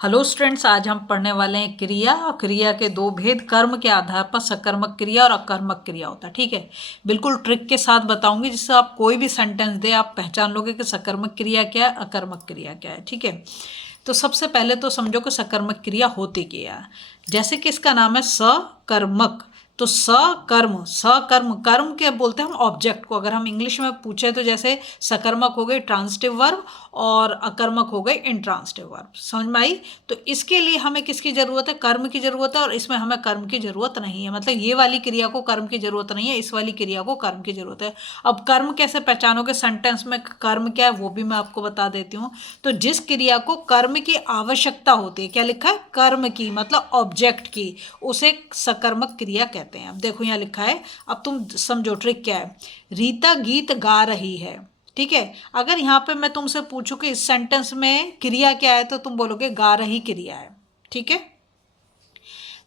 Hello students, आज हम पढ़ने वाले हैं क्रिया और क्रिया के दो भेद। कर्म के आधार पर सकर्मक क्रिया और अकर्मक क्रिया होता है। ठीक है, बिल्कुल ट्रिक के साथ बताऊंगी जिससे आप कोई भी सेंटेंस दे आप पहचान लोगे कि सकर्मक क्रिया क्या है, अकर्मक क्रिया क्या है। ठीक है, तो सबसे पहले तो समझो कि सकर्मक क्रिया होती क्या है। जैसे कि इसका नाम है सकर्मक, तो सकर्म सकर्म कर्म के बोलते हैं हम ऑब्जेक्ट को। अगर हम इंग्लिश में पूछे तो जैसे सकर्मक हो गई ट्रांसिटिव वर्ब और अकर्मक हो गई इंट्रांसिटिव वर्ब। समझ में आई? तो इसके लिए हमें किसकी जरूरत है? कर्म की जरूरत है। और इसमें हमें कर्म की जरूरत नहीं है, मतलब ये वाली क्रिया को कर्म की जरूरत नहीं है, इस वाली क्रिया को कर्म की जरूरत है। अब कर्म कैसे पहचानोगे सेंटेंस में, कर्म क्या है वो भी मैं आपको बता देती हूँ। तो जिस क्रिया को कर्म की आवश्यकता होती है, क्या लिखा है? कर्म की मतलब ऑब्जेक्ट की, उसे सकर्मक क्रिया कहते हैं। अब देखो यहाँ लिखा है, अब तुम समझो ट्रिक क्या है। रीता गीत गा रही है। ठीक है, अगर यहाँ पे मैं तुमसे पूछूं कि इस सेंटेंस में क्रिया क्या है तो तुम बोलोगे गा रही क्रिया है। ठीक है,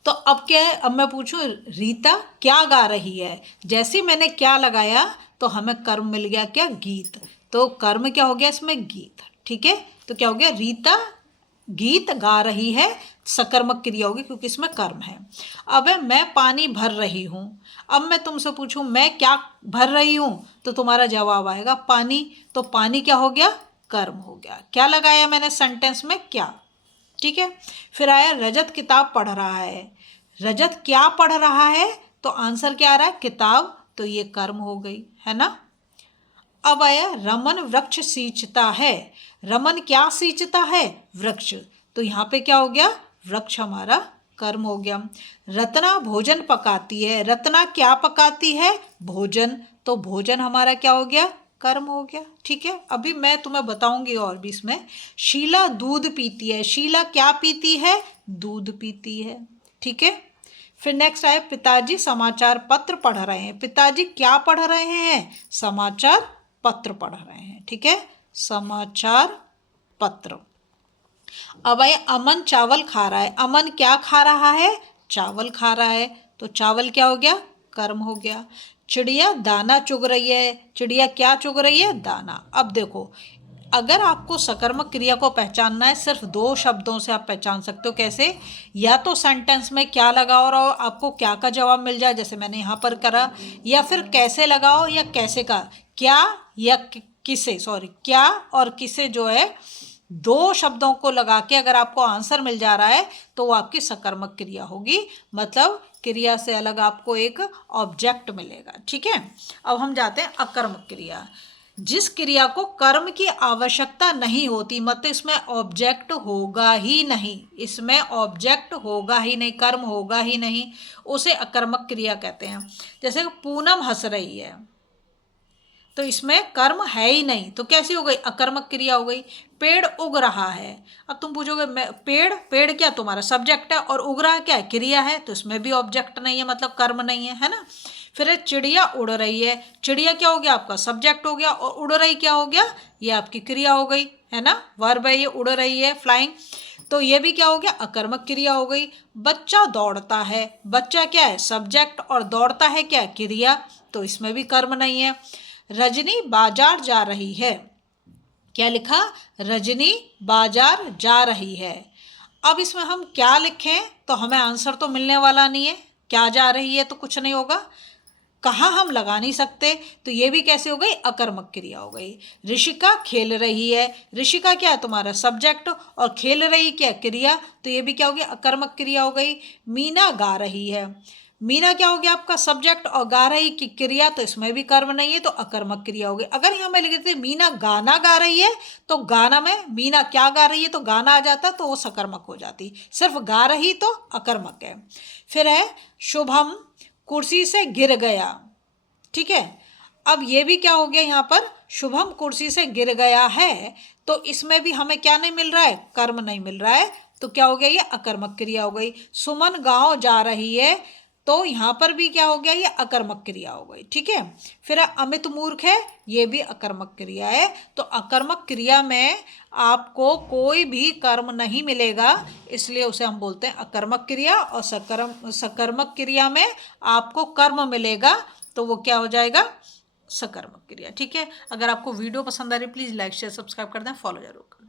तो अब क्या है, अब मैं पूछूं रीता क्या गा रही है, जैसे मैंने क्या लगाया तो हमें कर्म मिल गया, क्या? गीत। तो कर्म क्या हो गया इसमें? गीत। ठीक है, तो क्या हो गया? रीता गीत गा रही है, सकर्मक क्रिया होगी क्योंकि इसमें कर्म है। अब है मैं पानी भर रही हूँ। अब मैं तुमसे पूछूं मैं क्या भर रही हूँ तो तुम्हारा जवाब आएगा पानी। तो पानी क्या हो गया? कर्म हो गया। क्या लगाया मैंने सेंटेंस में? क्या। ठीक है, फिर आया रजत किताब पढ़ रहा है। रजत क्या पढ़ रहा है तो आंसर क्या आ रहा है? किताब। तो ये कर्म हो गई, है ना। अब आया रमन वृक्ष सींचता है। रमन क्या सींचता है? वृक्ष। तो यहाँ पे क्या हो गया? वृक्ष हमारा कर्म हो गया। रत्ना भोजन पकाती है। रत्ना क्या पकाती है? भोजन। तो भोजन हमारा क्या हो गया? कर्म हो गया। ठीक है, अभी मैं तुम्हें बताऊंगी और भी इसमें। शीला दूध पीती है। शीला क्या पीती है? दूध पीती है। ठीक है, फिर नेक्स्ट आए पिताजी समाचार पत्र पढ़ रहे हैं। पिताजी क्या पढ़ रहे हैं? समाचार पत्र पढ़ रहे हैं। ठीक है, समाचार पत्र। अब आए अमन चावल खा रहा है। अमन क्या खा रहा है? चावल खा रहा है। तो चावल क्या हो गया? कर्म हो गया। चिड़िया दाना चुग रही है। चिड़िया क्या चुग रही है? दाना। अब देखो, अगर आपको सकर्मक क्रिया को पहचानना है सिर्फ दो शब्दों से आप पहचान सकते हो। कैसे? या तो सेंटेंस में क्या लगाओ और आपको क्या का जवाब मिल जाए जैसे मैंने यहाँ पर करा, या फिर कैसे लगाओ या कैसे का, क्या या किसे, सॉरी क्या और किसे जो है दो शब्दों को लगा के अगर आपको आंसर मिल जा रहा है तो वो आपकी सकर्मक क्रिया होगी, मतलब क्रिया से अलग आपको एक ऑब्जेक्ट मिलेगा। ठीक है, अब हम जाते हैं अकर्मक क्रिया। जिस क्रिया को कर्म की आवश्यकता नहीं होती, मतलब इसमें ऑब्जेक्ट होगा ही नहीं, इसमें ऑब्जेक्ट होगा ही नहीं, कर्म होगा ही नहीं, उसे अकर्मक क्रिया कहते हैं। जैसे पूनम हंस रही है, तो इसमें कर्म है ही नहीं, तो कैसी हो गई? अकर्मक क्रिया हो गई। पेड़ उग रहा है। अब तुम पूछोगे मैं पेड़, पेड़ क्या तुम्हारा सब्जेक्ट है और उग रहा क्या है? क्रिया है, तो इसमें भी ऑब्जेक्ट नहीं है, मतलब कर्म नहीं है, है ना। फिर चिड़िया उड़ रही है। चिड़िया क्या हो गया? आपका सब्जेक्ट हो गया, और उड़ रही क्या हो गया? ये आपकी क्रिया हो गई, है ना, वर्ब है, ये उड़ रही है, फ्लाइंग। तो ये भी क्या हो गया? अकर्मक क्रिया हो गई। बच्चा दौड़ता है। बच्चा क्या है? सब्जेक्ट, और दौड़ता है क्या? क्रिया, तो इसमें भी कर्म नहीं है। रजनी बाजार जा रही है। क्या लिखा? रजनी बाजार जा रही है। अब इसमें हम क्या लिखें तो हमें आंसर तो मिलने वाला नहीं है, क्या जा रही है तो कुछ नहीं होगा, कहाँ हम लगा नहीं सकते, तो ये भी कैसे हो गई? अकर्मक क्रिया हो गई। ऋषिका खेल रही है। ऋषिका क्या है? तुम्हारा सब्जेक्ट, और खेल रही क्या? क्रिया, तो ये भी क्या हो गया? अकर्मक क्रिया हो गई। मीना गा रही है। मीना क्या हो गया? आपका सब्जेक्ट, और गा रही की क्रिया, तो इसमें भी कर्म नहीं है, तो अकर्मक क्रिया हो गई। अगर यहाँ मैं लिख देती मीना गाना गा रही है, तो गाना में मीना क्या गा रही है तो गाना आ जाता, तो वो सकर्मक हो जाती। सिर्फ गा रही तो अकर्मक है। फिर है शुभम कुर्सी से गिर गया। ठीक है, अब ये भी क्या हो गया? यहाँ पर शुभम कुर्सी से गिर गया है, तो इसमें भी हमें क्या नहीं मिल रहा है? कर्म नहीं मिल रहा है, तो क्या हो गया? ये अकर्मक क्रिया हो गई। सुमन गांव जा रही है, तो यहाँ पर भी क्या हो गया? ये अकर्मक क्रिया हो गई। ठीक है, फिर अमित मूर्ख है, ये भी अकर्मक क्रिया है। तो अकर्मक क्रिया में आपको कोई भी कर्म नहीं मिलेगा, इसलिए उसे हम बोलते हैं अकर्मक क्रिया। और सकर्मक क्रिया में आपको कर्म मिलेगा, तो वो क्या हो जाएगा? सकर्मक क्रिया। ठीक है, अगर आपको वीडियो पसंद आ रही है प्लीज़ लाइक शेयर सब्सक्राइब कर दें, फॉलो जरूर करें।